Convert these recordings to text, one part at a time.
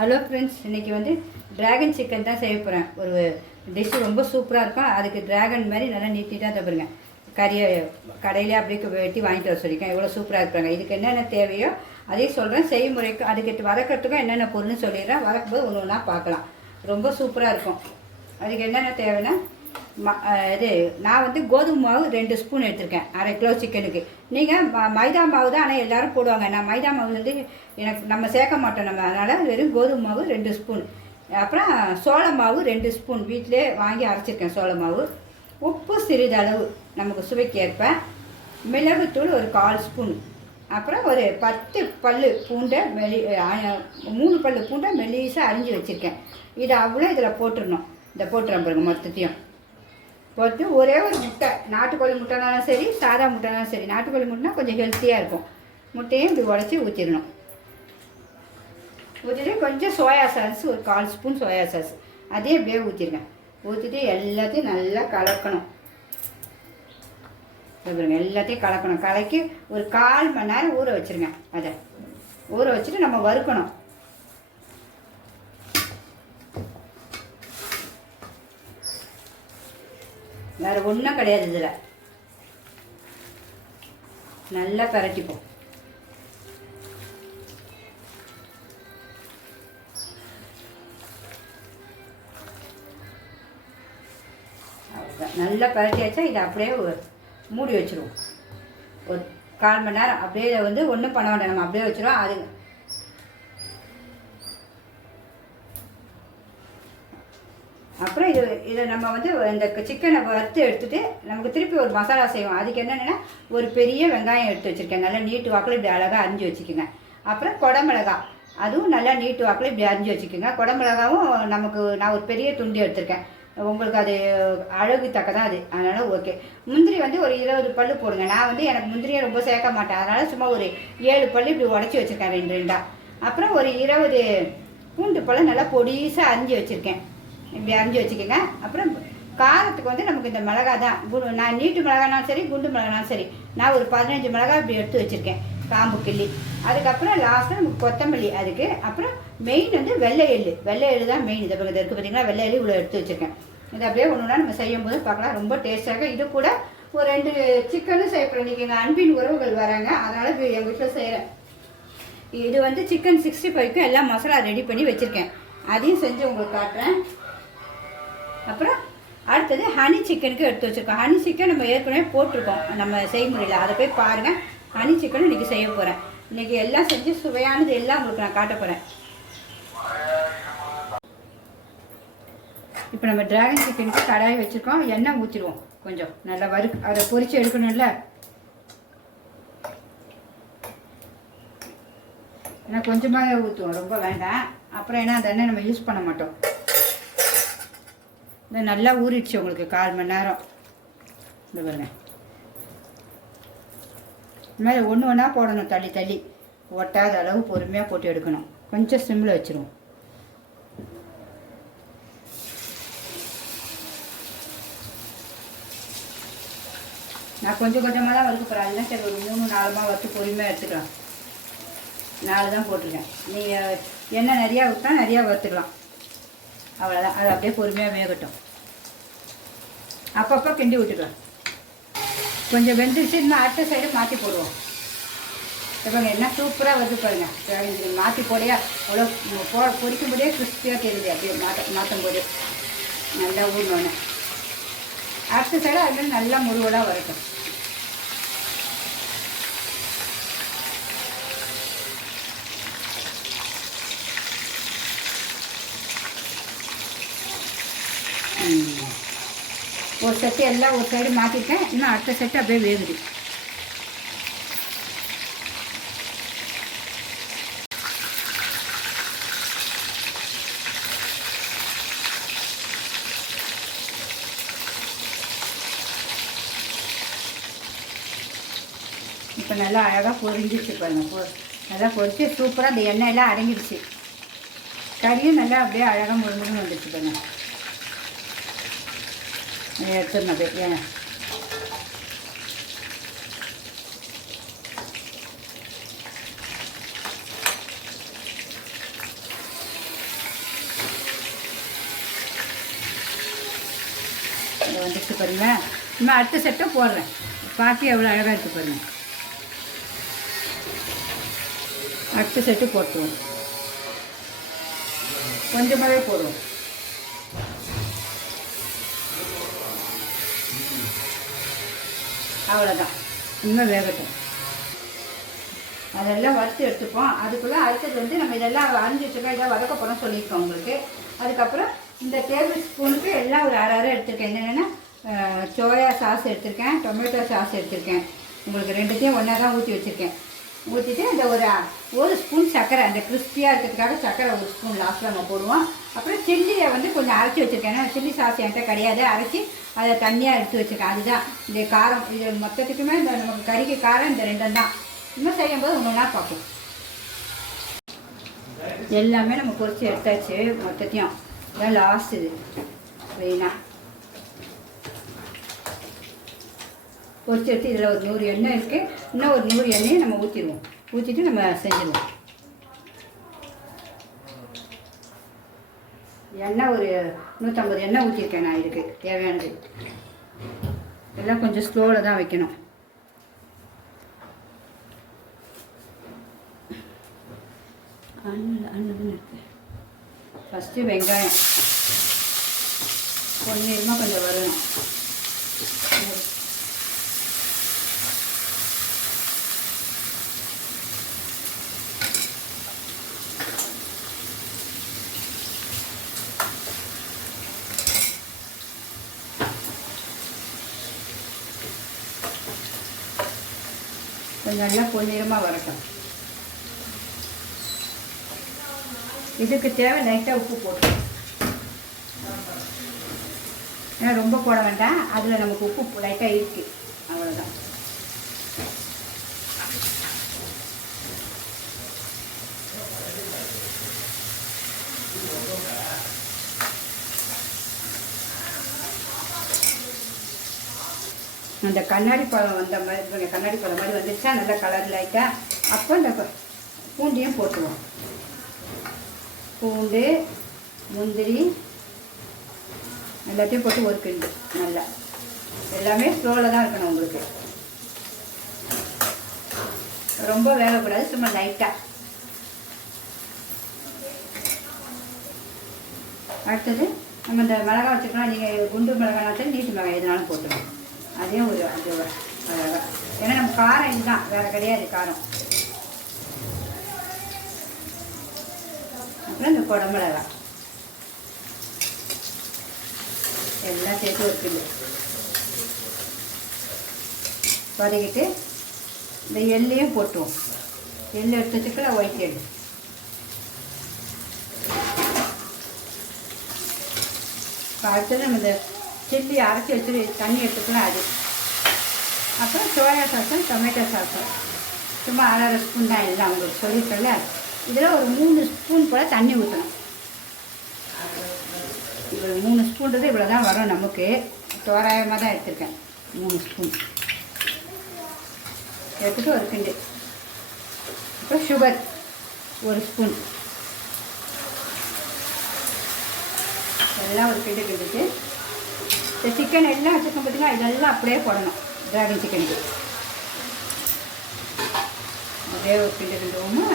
Hello friends, இன்றைக்கி வந்து dragon chicken தான் செய்ய போகிறேன். ஒரு டிஷ்ஷு ரொம்ப சூப்பராக இருக்கும். அதுக்கு ட்ராகன் மாதிரி நல்லா நீட்டாக தப்புருங்க. கறியை கடையிலே அப்படியே வெட்டி வாங்கிட்டு வர சொல்லியிருக்கேன். எவ்வளோ சூப்பராக இருப்பாங்க. இதுக்கு என்னென்ன தேவையோ அதையும் சொல்கிறேன். செய்முறைக்கு அதுக்கு வதக்கிறதுக்கும் என்னென்ன பொருள்னு சொல்லிடுறேன். வதக்கும்போது ஒன்று ஒன்றா பார்க்கலாம். ரொம்ப சூப்பராக இருக்கும். அதுக்கு என்னென்ன தேவைன்னா இது நான் வந்து கோதுமை மாவு 2 ஸ்பூன் எடுத்திருக்கேன் 1/2 கிலோ சிக்கனுக்கு. நீங்கள் மைதா மாவு தான் ஆனால் எல்லோரும் போடுவாங்க. நான் மைதா மாவு வந்து நம்ம சேர்க்க மாட்டோம். நம்ம அதனால் வெறும் கோதுமை மாவு 2 ஸ்பூன். அப்புறம் சோள மாவு 2 ஸ்பூன் வீட்டிலே வாங்கி அரைச்சிருக்கேன். சோள மாவு, உப்பு சிறிதளவு நமக்கு சுவைக்கேற்ப, மிளகுத்தூள் ஒரு 1/4 ஸ்பூன், அப்புறம் ஒரு 10 பல் பூண்டை 3 பல் பூண்டை மெல்லிசாக அரிஞ்சு வச்சுருக்கேன். இதை அவ்வளோ இதில் போட்டுடணும். இதை போட்டுறேன் பாருங்க. மொத்தத்தையும் போட்டு ஒரே ஒரு முட்டை, நாட்டுக்கோழி முட்டைனாலும் சரி, சாதா முட்டைனாலும் சரி. நாட்டுக்கோழி முட்டைனா கொஞ்சம் ஹெல்த்தியாக இருக்கும். முட்டையும் இப்படி உடச்சி ஊற்றிடணும். ஊற்றிட்டு கொஞ்சம் சோயா சாஸ், ஒரு 1/4 ஸ்பூன் சோயா சாஸ் அதே அப்படியே ஊற்றிருங்க. ஊற்றிட்டு எல்லாத்தையும் நல்லா கலக்கணும். எல்லாத்தையும் கலக்கணும். கலக்கி ஒரு 1/4 மணி நேரம் ஊற வச்சுருங்க. அதை ஊற வச்சுட்டு நம்ம வறுக்கணும். வேறு ஒன்றும் கிடையாது. இதில் நல்லா பரட்டிப்போம். நல்லா பரட்டியாச்சா இதை அப்படியே மூடி வச்சுருவோம். ஒரு 1/4 மணி நேரம் அப்படியே வந்து ஒன்றும் பண்ண வேண்டாம். நம்ம அப்படியே வச்சுருவோம். அது அப்புறம் இதை நம்ம வந்து இந்த சிக்கனை வறுத்து எடுத்துகிட்டு நமக்கு திருப்பி ஒரு மசாலா செய்வோம். அதுக்கு என்னென்னா ஒரு பெரிய வெங்காயம் எடுத்து வச்சுருக்கேன். நல்லா நீட்டு வாக்கில் இப்படி அழகாக அரிஞ்சு வச்சுக்கோங்க. அப்புறம் குடமிளகா, அதுவும் நல்லா நீட்டு வாக்கில் இப்படி அரிஞ்சு வச்சுக்கோங்க. குடமிளகாவும் நமக்கு நான் ஒரு பெரிய துண்டு எடுத்திருக்கேன். உங்களுக்கு அது அழகு தக்க தான் அது, அதனால் ஓகே. முந்திரி வந்து ஒரு 20 பல் போடுங்க. நான் வந்து எனக்கு முந்திரியை ரொம்ப சேர்க்க மாட்டேன். அதனால் சும்மா ஒரு 7 பல் இப்படி உடச்சி வச்சுருக்கேன் 2 அப்புறம் ஒரு 20 பூண்டு பல் நல்லா பொடிசாக அரிஞ்சு வச்சுருக்கேன். இப்படி அரிஞ்சு வச்சுக்கோங்க. அப்புறம் காரத்துக்கு வந்து நமக்கு இந்த மிளகா தான். நான் நீட்டு மிளகானாலும் சரி, குண்டு மிளகானாலும் சரி. நான் ஒரு 15 மிளகா இப்படி எடுத்து வச்சுருக்கேன், காம்பு கிள்ளி. அதுக்கப்புறம் லாஸ்ட்டில் நமக்கு கொத்தமல்லி அதுக்கு. அப்புறம் மெயின் வந்து வெள்ளை எள்ளு. வெள்ளை எள்ளு தான் மெயின். இதை இருக்குது பார்த்தீங்களா, வெள்ளை எள்ளு இவ்வளோ எடுத்து வச்சுருக்கேன். இதை அப்படியே ஒன்றுனா நம்ம செய்யும் போது பார்க்கலாம். ரொம்ப டேஸ்ட்டாக. இது கூட ஒரு 2 சிக்கனும் செய்யப்படுறேன். இன்றைக்கி எங்கள் அன்பின் உறவுகள் வராங்க, அதனால் எங்கள் வீட்டில் செய்கிறேன். இது வந்து சிக்கன் 65க்கும் எல்லாம் மசாலா ரெடி பண்ணி வச்சுருக்கேன். அதையும் செஞ்சு உங்களுக்கு காட்டுறேன். அப்புறம் அடுத்தது ஹனி சிக்கனுக்கு எடுத்து வச்சுருக்கோம். ஹனி சிக்கன் நம்ம ஏற்கனவே போட்டிருக்கோம் நம்ம செய்முறையில். அதை போய் பாருங்கள். ஹனி சிக்கன் இன்றைக்கி செய்ய போகிறேன். இன்றைக்கி எல்லாம் செஞ்சு சுவையானது எல்லாம் உங்களுக்கு நான் காட்ட போகிறேன். இப்போ நம்ம ட்ராகன் சிக்கனுக்கு கடாய் வச்சுருக்கோம். எண்ணெய் ஊற்றிடுவோம். கொஞ்சம் நல்லா அதை பொரித்து எடுக்கணும்ல. ஏன்னா கொஞ்சமாக ஊற்றுவோம், ரொம்ப வேண்டாம். அப்புறம் ஏன்னா அந்த எண்ணெய் நம்ம யூஸ் பண்ண மாட்டோம். இது நல்லா ஊறிடுச்சு உங்களுக்கு 1/4 மணி நேரம். இந்த பாருங்க. இந்த மாதிரி ஒன்று ஒன்றா போடணும். தள்ளி தள்ளி ஒட்டாத அளவு பொறுமையாக போட்டு எடுக்கணும். கொஞ்சம் சிம்மில் வச்சுருவோம். நான் கொஞ்சம் கொஞ்சமாக தான் வறுக்க போகிறேன். அதுதான் சரி ஒரு 3-4 வறுத்து பொறுமையாக எடுத்துக்கலாம். 4 தான் போட்டிருக்கேன். நீங்கள் எண்ணெய் நிறையா விட்டா நிறையா வறுத்துக்கலாம். அவ்வளோதான். அது அப்படியே பொறுமையாக வேகட்டும். அப்பப்போ கிண்டி விட்டுக்கலாம். கொஞ்சம் வெந்துருச்சு. இன்னும் அடுத்த சைடு மாற்றி போடுவோம். இப்போ என்ன சூப்பராக வருது பாருங்கள். மாற்றி போடையா அவ்வளோ பொரிக்கும் போதே கிறிஸ்பியாக தெரியுது. அப்படியே மாற்றும் போது நல்லா ஊறணும். அடுத்த சைடு அதுமாதிரி நல்லா முருவலாக வரட்டும். ஒரு செட்டு எல்லாம் ஒரு சைடு மாற்றிருக்கேன். இன்னும் அடுத்த செட்டு அப்படியே வேகுது. இப்போ நல்லா அழகாக பொரிஞ்சிச்சு பாருங்க. நல்லா பொரிச்சு சூப்பராக அந்த எண்ணெயெல்லாம் அடங்கிடுச்சு. கறியும் நல்லா அப்படியே அழகாக முருமுருன்னு வந்துடுச்சு பாருங்க. எடுத்துடணும் அப்படியே. வந்துட்டு பாருங்க. இன்னும் அடுத்த செட்டும் போடுறேன். பார்க்க எவ்வளோ அழகாக இருக்குது பாருங்கள். அடுத்த செட்டு போட்டுருவோம். கொஞ்சமாகவே போடுவோம். அவ்வளோதான். இன்னும் வேகட்டும். அதெல்லாம் வறுத்து எடுத்துப்போம். அதுக்குள்ளே அடுத்தது வந்து நம்ம இதெல்லாம் அரிஞ்சு வச்சுருக்கோம். இதெல்லாம் வதக்க போகிறோம் சொல்லியிருக்கோம் உங்களுக்கு. அதுக்கப்புறம் இந்த டேபிள் ஸ்பூனுக்கு எல்லாம் ஒரு அரை எடுத்திருக்கேன். என்னென்னா சோயா சாஸ் எடுத்திருக்கேன், டொமேட்டோ சாஸ் எடுத்திருக்கேன். உங்களுக்கு ரெண்டுத்தையும் ஒன்றா தான் ஊற்றி வச்சுருக்கேன். ஊற்றிட்டு அந்த ஒரு ஸ்பூன் சர்க்கரை, அந்த கிறிஸ்பியாக இருக்கிறதுக்காக சர்க்கரை ஒரு ஸ்பூன் லாஸ்ட்டில் நம்ம போடுவோம். அப்புறம் சில்லியை வந்து கொஞ்சம் அரைச்சி வச்சுருக்கேன். ஏன்னா சில்லி சாஸ் என்கிட்ட கிடையாது. அரைச்சி அதை தண்ணியாக எடுத்து வச்சுருக்கேன். அதுதான் இந்த காரம். இது மொத்தத்துக்குமே இந்த நமக்கு கறிக்கு காரம் இந்த ரெண்டும் தான். இன்னும் செய்யும்போது ஒன்றுனா பார்ப்போம். எல்லாமே நம்ம பொரிச்சு எடுத்தாச்சு மொத்தத்தையும். இதான் லாஸ்ட் இது மெயினாக பொரிச்சு எடுத்து இதில் ஒரு 100 எண்ணெய் இருக்குது. இன்னும் ஒரு 100 எண்ணெயை நம்ம ஊற்றிடுவோம். ஊற்றிட்டு நம்ம செஞ்சுடுவோம். எண்ணெய் ஒரு 150 எண்ணெய் ஊற்றிருக்கேன் நான். இதுக்கு தேவையானது எல்லாம் கொஞ்சம் ஸ்லோவில் தான் வைக்கணும். ஃபஸ்ட்டு வெங்காயம் பொன்னிறமாக கொஞ்சம் வரணும். கொஞ்சம் நல்லா பொன்னிறமாக வரட்டும். இதுக்கு தேவை லைட்டாக உப்பு போட்டோம். ஏன்னா ரொம்ப போட வேண்டாம். அதில் நமக்கு உப்பு லைட்டாக இருக்குது. அவ்வளோதான். அந்த கண்ணாடி பழம் வந்த மாதிரி, கண்ணாடி பழம் மாதிரி வந்துச்சா நல்லா கலர் லைட்டாக. அப்போ இந்த பூண்டியும் போட்டுருவோம். பூண்டு, முந்திரி எல்லாத்தையும் போட்டு ஒரு கிண்டு நல்லா. எல்லாமே ஸ்லோவில் தான் இருக்கணும் உங்களுக்கு. ரொம்ப வேகக்கூடாது, சும்மா லைட்டாக. அடுத்தது நம்ம இந்த மிளகாய் வச்சுக்கலாம். நீங்கள் குண்டு மிளகாய் நீட்டு மிளகாய் எதுனாலும் போட்டுருவோம். அதையும் ஒரு அது மிளகாய். ஏன்னா நம்ம காரம் இதுதான், வேறு கிடையாது காரம். அப்புறம் இந்த குடமிளகாய் எல்லாம் சேர்த்து ஒரு கிலோ வதக்கிட்டு இந்த எள்ளையும் போட்டுவோம். எள்ளு எடுத்து வச்சுக்கலாம். ஒயிட் எள்ளு. அடுத்தது நம்ம இந்த சில்லி அரைச்சி வச்சு தண்ணி எடுத்துக்கலாம். அது அப்புறம் சோயா சாஸும் டொமேட்டோ சாஸும் சும்மா அரை ஸ்பூன் தான். எல்லாம் உங்களுக்கு சொல்லியிருக்கல. இதில் ஒரு 3 ஸ்பூன் போல் தண்ணி ஊற்றணும். இவ்வளோ 3 ஸ்பூன்றது இவ்வளோ தான் வரும் நமக்கு. தோராயமாக தான் எடுத்துருக்கேன். 3 ஸ்பூன் எடுத்துகிட்டு ஒரு கிண்டு. அப்புறம் சுகர் 1 ஸ்பூன். எல்லாம் ஒரு கிண்டு கிண்டுட்டு இந்த சிக்கன் எல்லாம் வச்சுருக்கோம் பார்த்தீங்கன்னா, இதெல்லாம் அப்படியே போடணும். டிராகன் சிக்கனுக்கு அப்படியே ஒரு கிண்டு கிண்டுவோமா.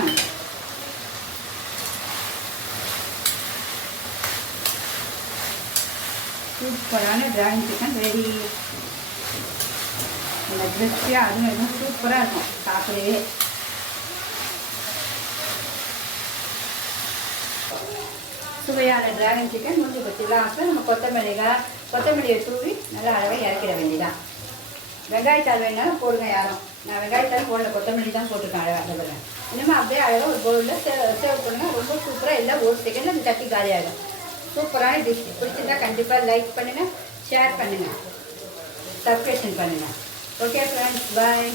சூப்பரான டிராகன் சிக்கன் ரெடி. நல்லா கிறிஸ்பியாக அதுவும் எதுவும் சூப்பராக இருக்கும் சாப்பிடவே. சுவையான டிராகன் சிக்கன் முடிஞ்சு போச்சு. லாஸ்ட்டில் நம்ம கொத்தமல்லியை தூவி நல்லா அளவாக இறக்கிட வேண்டியதான். வெங்காயத்தால் வேணாலும் போடுங்க யாரும். நான் வெங்காயத்தால் போடல, கொத்தமல்லி தான் போட்டிருக்கேன். அழகாக அந்த பாருங்க. இனிமேல் அப்படியே அழகாக ஒரு பவுலில் சேவ் பண்ணுங்கள். ரொம்ப சூப்பராக எல்லாம் ஒரு செகண்டில் அந்த தட்டி காலியாகும். சூப்பரான டிஷ். பிடிச்சிருந்தா கண்டிப்பாக லைக் பண்ணுங்கள், ஷேர் பண்ணுங்கள், சப்ஸ்கிரிப்ஷன் பண்ணுங்கள். ஓகே ஃப்ரெண்ட்ஸ், பாய்.